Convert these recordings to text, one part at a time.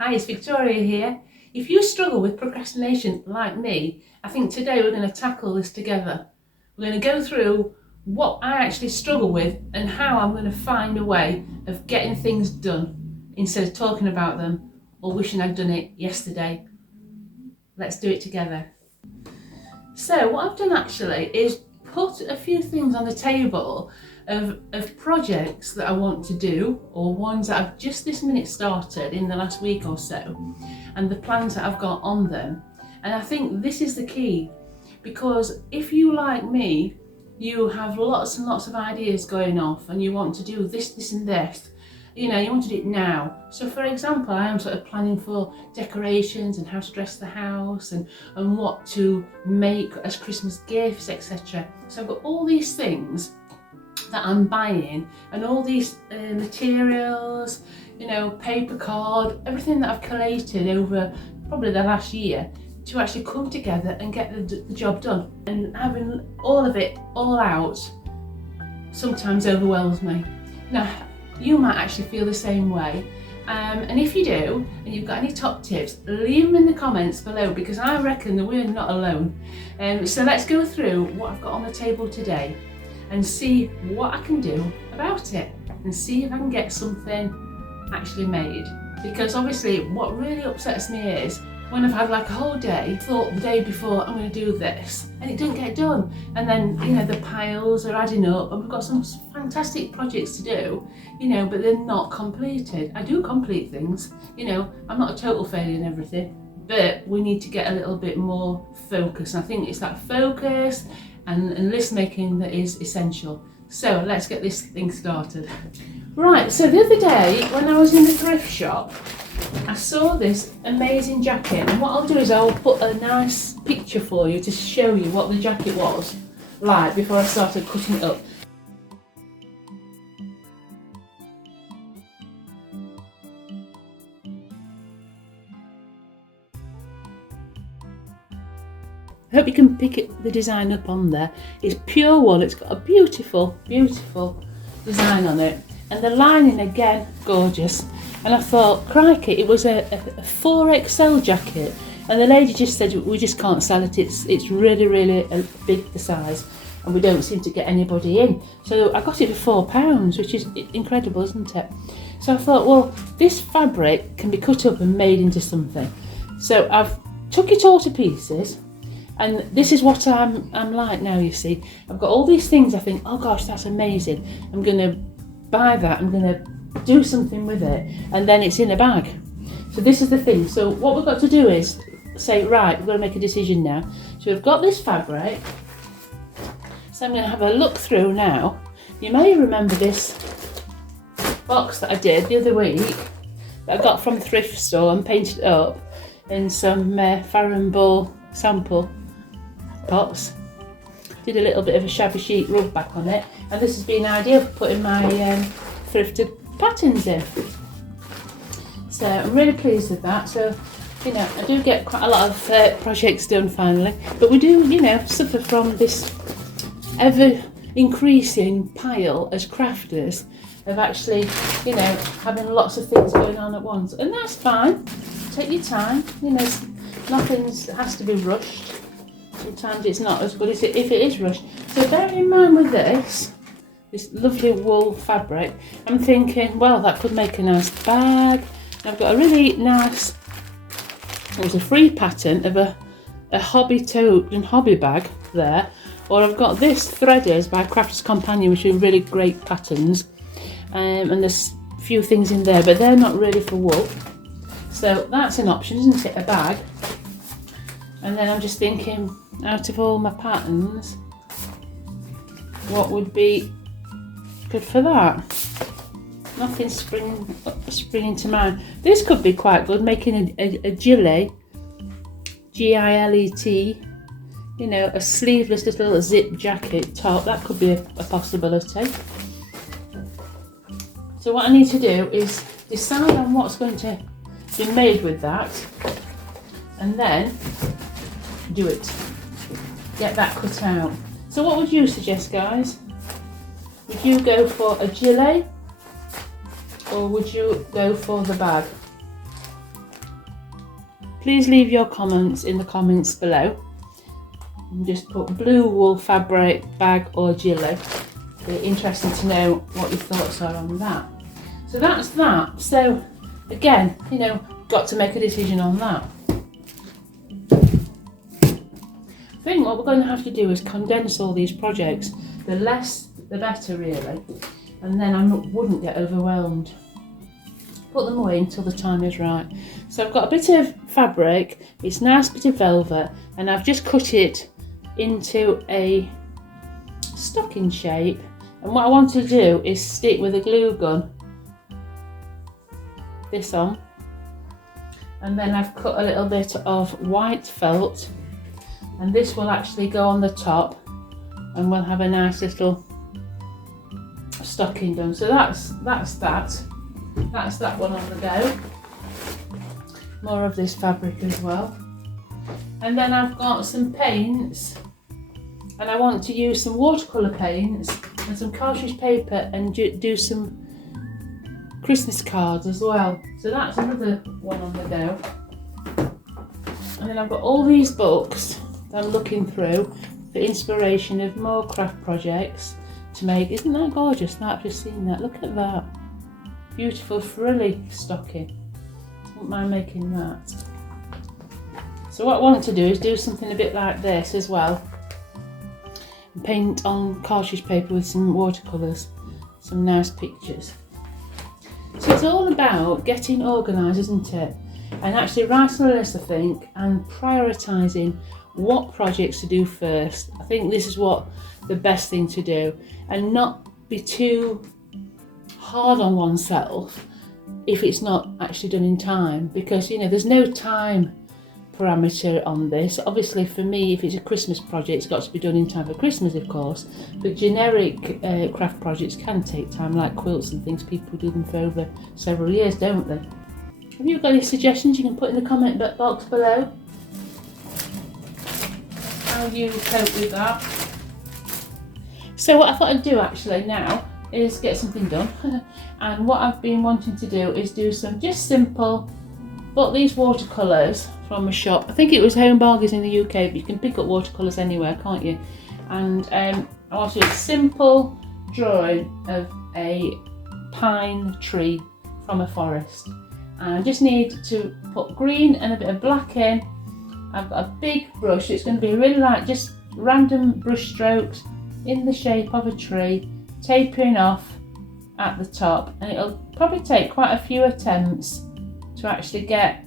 Hi, it's Victoria here. If you struggle with procrastination like me, I think today we're going to tackle this together. We're going to go through what I actually struggle with and how I'm going to find a way of getting things done instead of talking about them or wishing I'd done it yesterday. Let's do it together. So what I've done actually is put a few things on the table of projects that I want to do, or ones that I've just this minute started in the last week or so, and the plans that I've got on them. And I think this is the key, because if you, like me, you have lots and lots of ideas going off and you want to do this and this, you want to do it now. So for example, I am sort of planning for decorations and how to dress the house and what to make as Christmas gifts, etc. So I've got all these things that I'm buying and all these materials, paper, card, everything that I've collated over probably the last year to actually come together and get the job done. And having all of it all out sometimes overwhelms me. Now, you might actually feel the same way. And if you do, and you've got any top tips, leave them in the comments below, because I reckon that we're not alone. So let's go through what I've got on the table today and see what I can do about it and see if I can get something actually made. Because obviously what really upsets me is when I've had like a whole day, thought the day before I'm going to do this and it didn't get done, and then the piles are adding up and we've got some fantastic projects to do, but they're not completed. I do complete things, I'm not a total failure in everything, but we need to get a little bit more focus. I think it's that focus and list making that is essential. So let's get this thing started. Right, so the other day when I was in the thrift shop, I saw this amazing jacket, and what I'll do is I'll put a nice picture for you to show you what the jacket was like before I started cutting it up. I hope you can pick the design up on there. It's pure wool, it's got a beautiful, beautiful design on it. And the lining again, gorgeous. And I thought, crikey, it was a 4XL jacket. And the lady just said, we just can't sell it. It's really, really big, the size. And we don't seem to get anybody in. So I got it for £4, which is incredible, isn't it? So I thought, well, this fabric can be cut up and made into something. So I've took it all to pieces. And this is what I'm like now, you see. I've got all these things, I think, oh gosh, that's amazing. I'm going to buy that, I'm going to do something with it, and then it's in a bag. So this is the thing. So what we've got to do is say, right, we've got to make a decision now. So we've got this fabric. So I'm going to have a look through now. You may remember this box that I did the other week that I got from the thrift store and painted up in some Farrow & Ball sample pots. Did a little bit of a shabby chic rub back on it, and this has been ideal for putting my thrifted patterns in. So I'm really pleased with that. So I do get quite a lot of projects done finally, but we do suffer from this ever increasing pile as crafters of actually having lots of things going on at once, and that's fine. Take your time. Nothing has to be rushed. Sometimes it's not as good as if it is rushed. So bear in mind with this lovely wool fabric, I'm thinking, well, that could make a nice bag. I've got a really nice, it was a free pattern of a hobby tote and hobby bag there. Or I've got this Threaders by Crafter's Companion, which are really great patterns. And there's a few things in there, but they're not really for wool. So that's an option, isn't it? A bag. And then I'm just thinking, out of all my patterns, what would be good for that? Nothing's springing to mind. This could be quite good, making a gilet, Gilet, a sleeveless little zip jacket top. That could be a possibility. So what I need to do is decide on what's going to be made with that, and then do it. Get that cut out. So what would you suggest, guys? Would you go for a gilet, or would you go for the bag? please leave your comments in the comments below. And just put blue wool fabric, bag or gilly. Be interesting to know what your thoughts are on that. So that's that. So again, you know, got to make a decision on that. I think what we're going to have to do is condense all these projects. The less, the better, really. And then I wouldn't get overwhelmed. Put them away until the time is right. So I've got a bit of fabric. It's a nice bit of velvet, and I've just cut it into a stocking shape. And what I want to do is stick with a glue gun this on, and then I've cut a little bit of white felt, and this will actually go on the top, and we'll have a nice little stocking done. So that's that one on the go. More of this fabric as well. And then I've got some paints, and I want to use some watercolour paints and some cartridge paper and do some Christmas cards as well. So that's another one on the go. And then I've got all these books that I'm looking through for inspiration of more craft projects to make. Isn't that gorgeous? I've just seen that. Look at that. Beautiful frilly stocking. Wouldn't mind making that. So what I want to do is do something a bit like this as well. Paint on cartridge paper with some watercolours, some nice pictures. So it's all about getting organised, isn't it? And actually writing a list, I think, and prioritising what projects to do first. I think this is what the best thing to do, and not be too hard on oneself if it's not actually done in time, because you know there's no time parameter on this. Obviously for me, if it's a Christmas project, it's got to be done in time for Christmas, of course, but generic craft projects can take time, like quilts and things. People do them for over several years, don't they? Have you got any suggestions? You can put in the comment box below how you cope with that. So what I thought I'd do actually now is get something done. And what I've been wanting to do is do some just simple, bought these watercolours from a shop. I think it was Home Bargains in the UK, but you can pick up watercolours anywhere, can't you? And I wanted a simple drawing of a pine tree from a forest. And I just need to put green and a bit of black in. I've got a big brush. It's going to be really like just random brush strokes in the shape of a tree, tapering off at the top, and it'll probably take quite a few attempts to actually get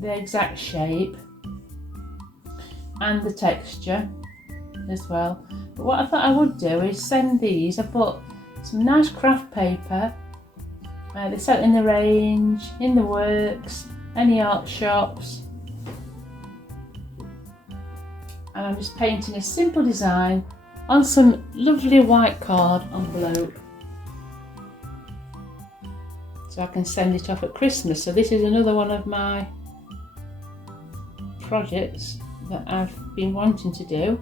the exact shape and the texture as well. But what I thought I would do is send these. I bought some nice craft paper. They sell it in the range, in the works, any art shops. And I'm just painting a simple design on some lovely white card envelope, so I can send it off at Christmas. So this is another one of my projects that I've been wanting to do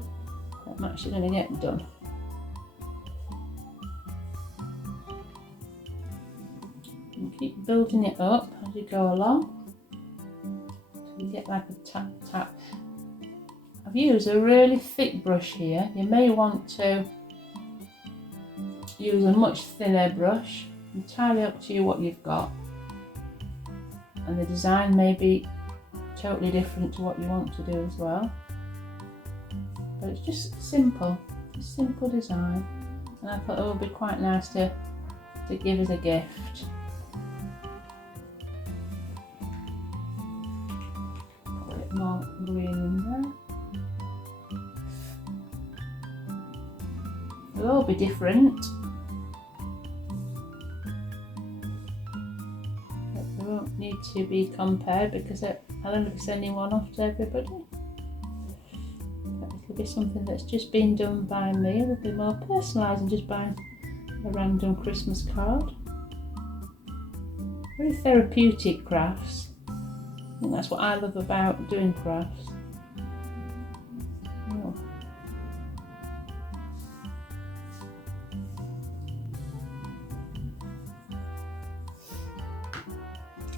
that I'm actually going to get done. And keep building it up as you go along, so you get like a tap tap. I've used a really thick brush here. You may want to use a much thinner brush. Entirely up to you what you've got, and the design may be totally different to what you want to do as well, but it's just simple design, and I thought it would be quite nice to give as a gift. Put a bit more green in there. They'll all be different. They won't need to be compared because I'll only be sending one off to everybody. But it'll be something that's just been done by me. It'll be more personalised than just buying a random Christmas card. Very therapeutic crafts. I think that's what I love about doing crafts. Oh.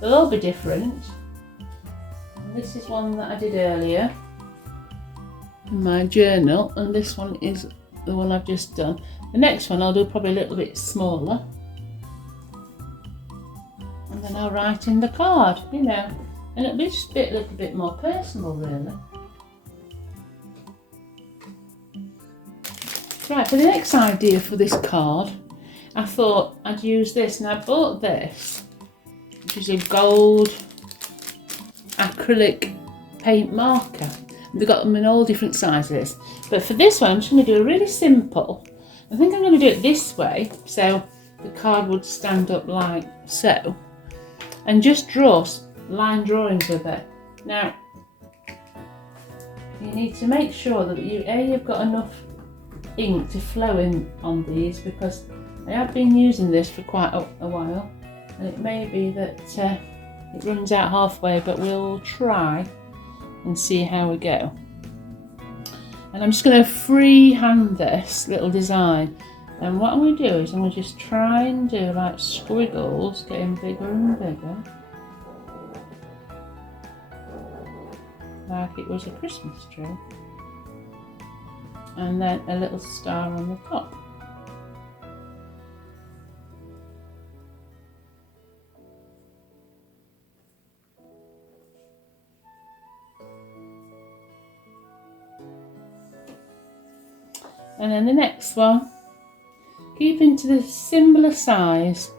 They'll all be different, This is one that I did earlier in my journal, and this one is the one I've just done. The next one I'll do probably a little bit smaller, and then I'll write in the card, you know, and it'll be just a little bit more personal really. Right, for the next idea for this card, I thought I'd use this, and I bought this, which is a gold acrylic paint marker. They've got them in all different sizes, but for this one I'm just going to do a really simple. I think I'm going to do it this way, so the card would stand up like so, and just draw line drawings with it. Now you need to make sure that you've got enough ink to flow in on these, because I have been using this for quite a while, and it may be that it runs out halfway, but we'll try and see how we go. And I'm just going to freehand this little design, and what I'm going to do is I'm going to just try and do like squiggles, getting bigger and bigger, like it was a Christmas tree, and then a little star on the top. And then the next one, keeping to the similar size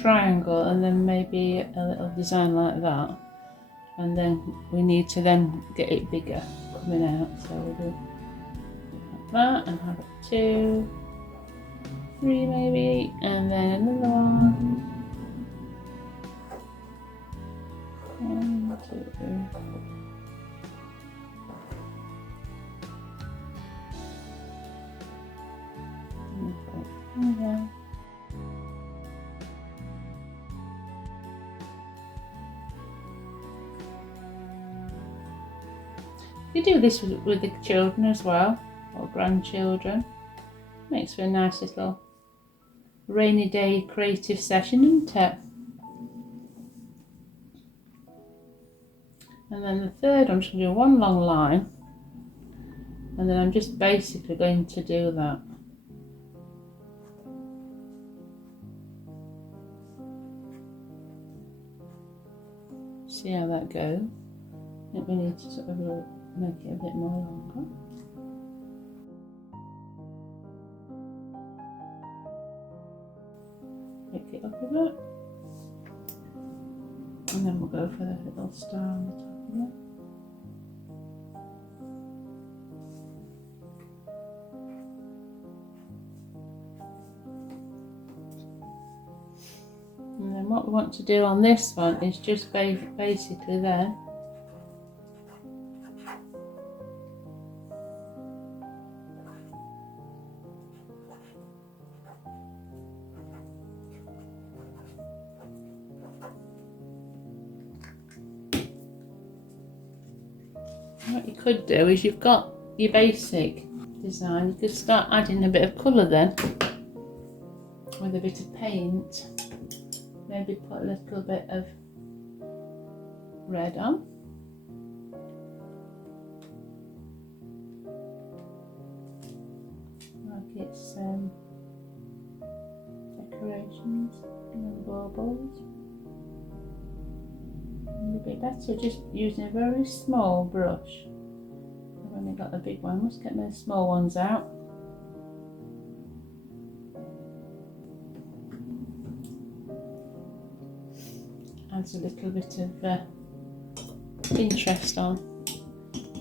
triangle, and then maybe a little design like that, and then we need to then get it bigger coming out, so we'll do like that and have it 2, 3 maybe, and then another one, 1, 2. Okay. You do this with the children as well, or grandchildren. Makes for a nice little rainy day creative session, isn't it? And then the third, I'm just going to do one long line, and then I'm just basically going to do that. See how that goes. I think we need to sort of make it a bit more longer. Pick it up a bit. And then we'll go for the little star on the top of it. And then what we want to do on this one is just basically then what you could do is, you've got your basic design, you could start adding a bit of colour then with a bit of paint. Maybe put a little bit of red on. Like it's decorations, baubles. It would be better just using a very small brush. I've only got the big one, must get my small ones out. Adds a little bit of interest on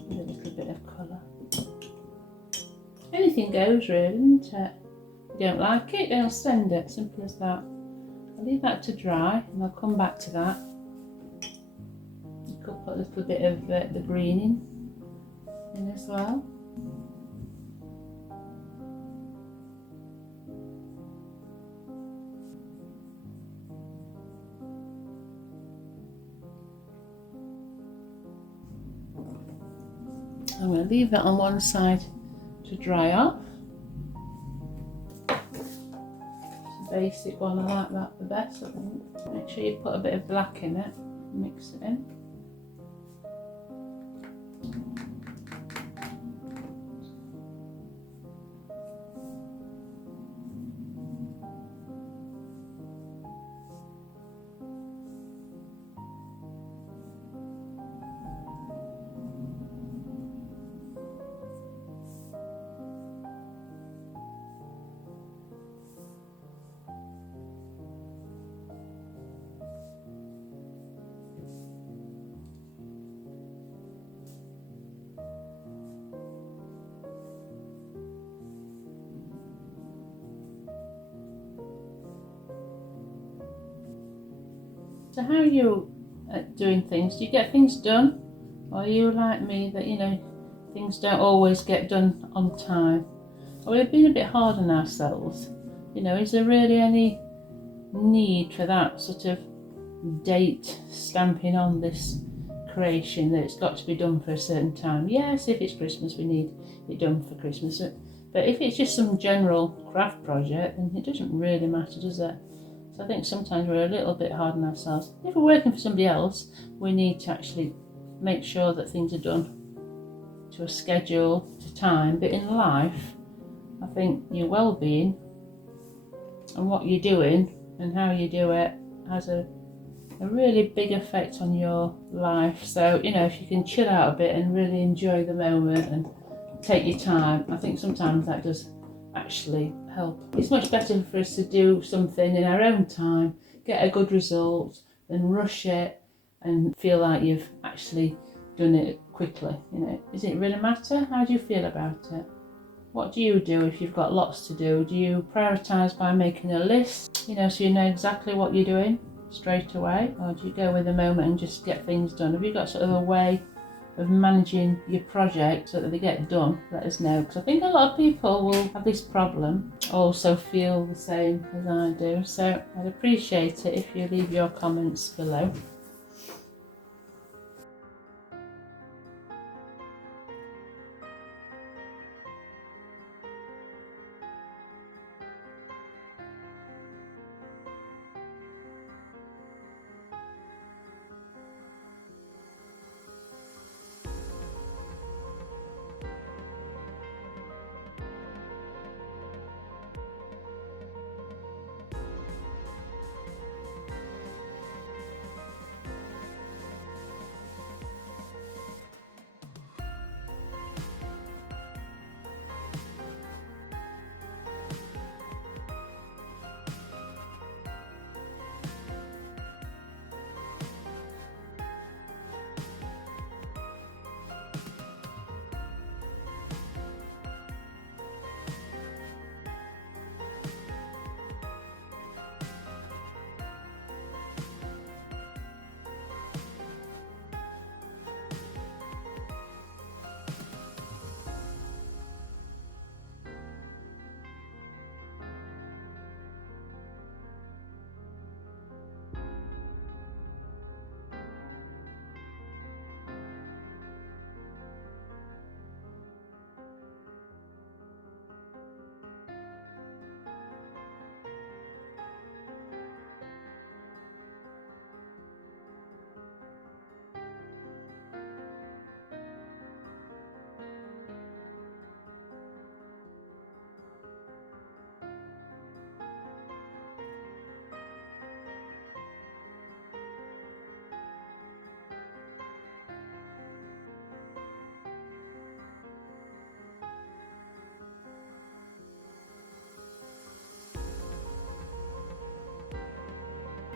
with a little bit of colour. Anything goes really, isn't it? If you don't like it, then I'll send it, simple as that. I'll leave that to dry and I'll come back to that. You could put a little bit of the green in as well. I'm going to leave that on one side to dry off. It's a basic one, I like that the best, I think. Make sure you put a bit of black in it. mix it in. So how are you doing things? Do you get things done? Or are you like me that, things don't always get done on time? Or we've been a bit hard on ourselves? Is there really any need for that sort of date stamping on this creation that it's got to be done for a certain time? Yes, if it's Christmas, we need it done for Christmas. But if it's just some general craft project, then it doesn't really matter, does it? So I think sometimes we're a little bit hard on ourselves. If we're working for somebody else, we need to actually make sure that things are done to a schedule, to time. But in life, I think your well-being and what you're doing and how you do it has a really big effect on your life. So, if you can chill out a bit and really enjoy the moment and take your time, I think sometimes that does actually help. It's much better for us to do something in our own time, get a good result, than rush it and feel like you've actually done it quickly. Does it really matter? How do you feel about it? What do you do if you've got lots to do? Do you prioritise by making a list, so you know exactly what you're doing straight away? Or do you go with the moment and just get things done? Have you got sort of a way of managing your project so that they get done? Let us know, because I think a lot of people will have this problem, also feel the same as I do. So I'd appreciate it if you leave your comments below.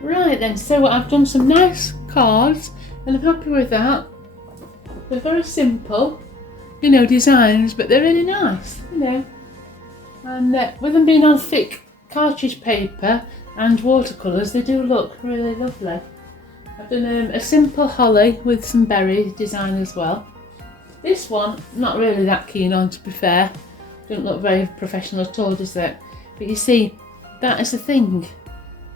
Right then, so I've done some nice cards and I'm happy with that. They're very simple, designs, but they're really nice, And with them being on thick cartridge paper and watercolours, they do look really lovely. I've done a simple holly with some berry design as well. This one, not really that keen on, to be fair. Doesn't look very professional at all, does it? But you see, that is the thing.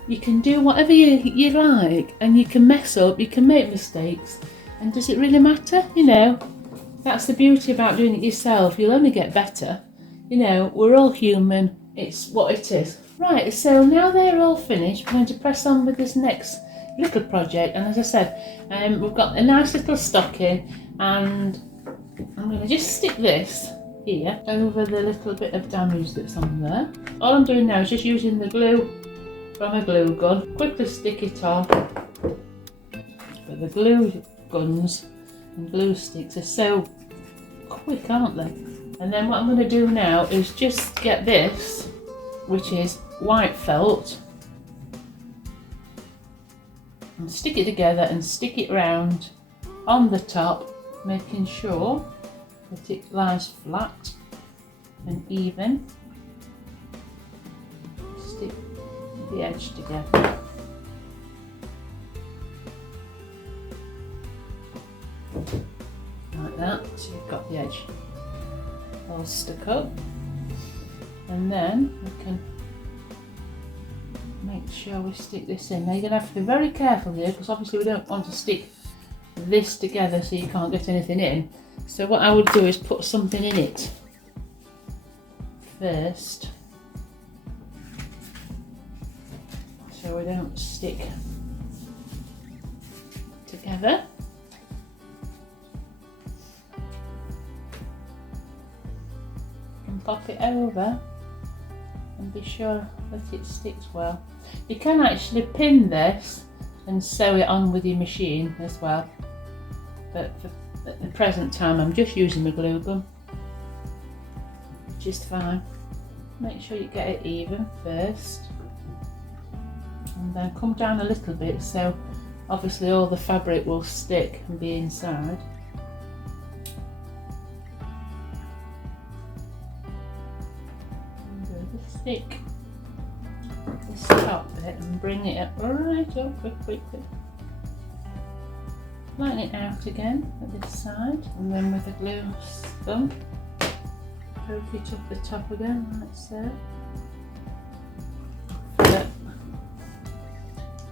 You can do whatever you like, and you can mess up, you can make mistakes, and does it really matter? That's the beauty about doing it yourself. You'll only get better. We're all human, it's what it is. Right, so now they're all finished, we're going to press on with this next little project. And as I said, we've got a nice little stocking, and I'm going to just stick this here over the little bit of damage that's on there. All I'm doing now is just using the glue from a glue gun, quickly stick it on. But the glue guns and glue sticks are so quick, aren't they? And then what I'm going to do now is just get this, which is white felt, and stick it together and stick it round on the top, making sure that it lies flat and even. Stick the edge together. Like that, so you've got the edge all stuck up. And then we can make sure we stick this in. Now you're going to have to be very careful here, because obviously we don't want to stick this together so you can't get anything in. So what I would do is put something in it first, so we don't stick together. And pop it over and be sure that it sticks well. You can actually pin this and sew it on with your machine as well, but at the present time I'm just using the glue gun, which is fine. Make sure you get it even first, and then come down a little bit so obviously all the fabric will stick and be inside. And do the stick this top bit and bring it up right up quick. Flatten it out again at this side, and then with a glue gun, poke it up the top again, like so. Fill it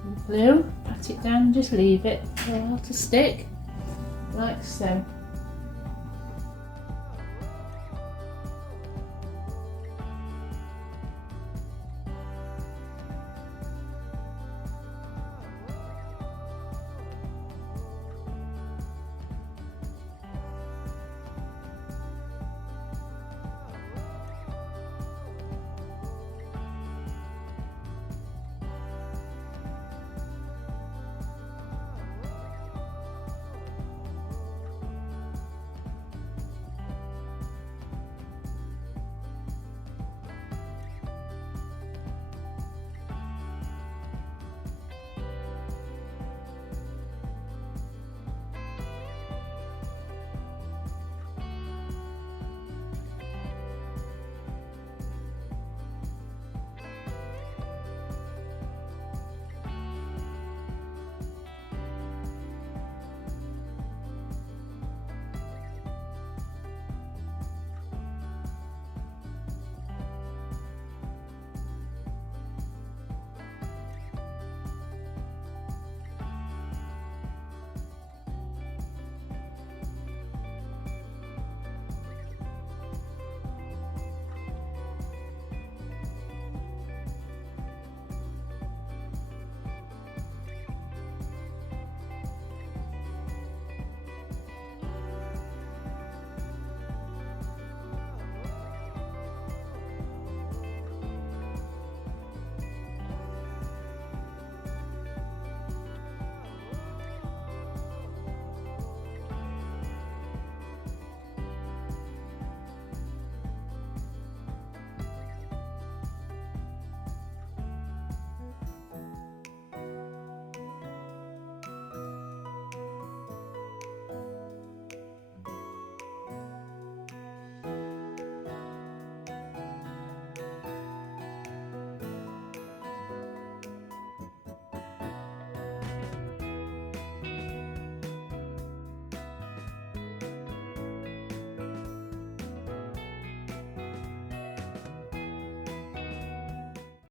with glue, pat it down, and just leave it for a while to stick, like so.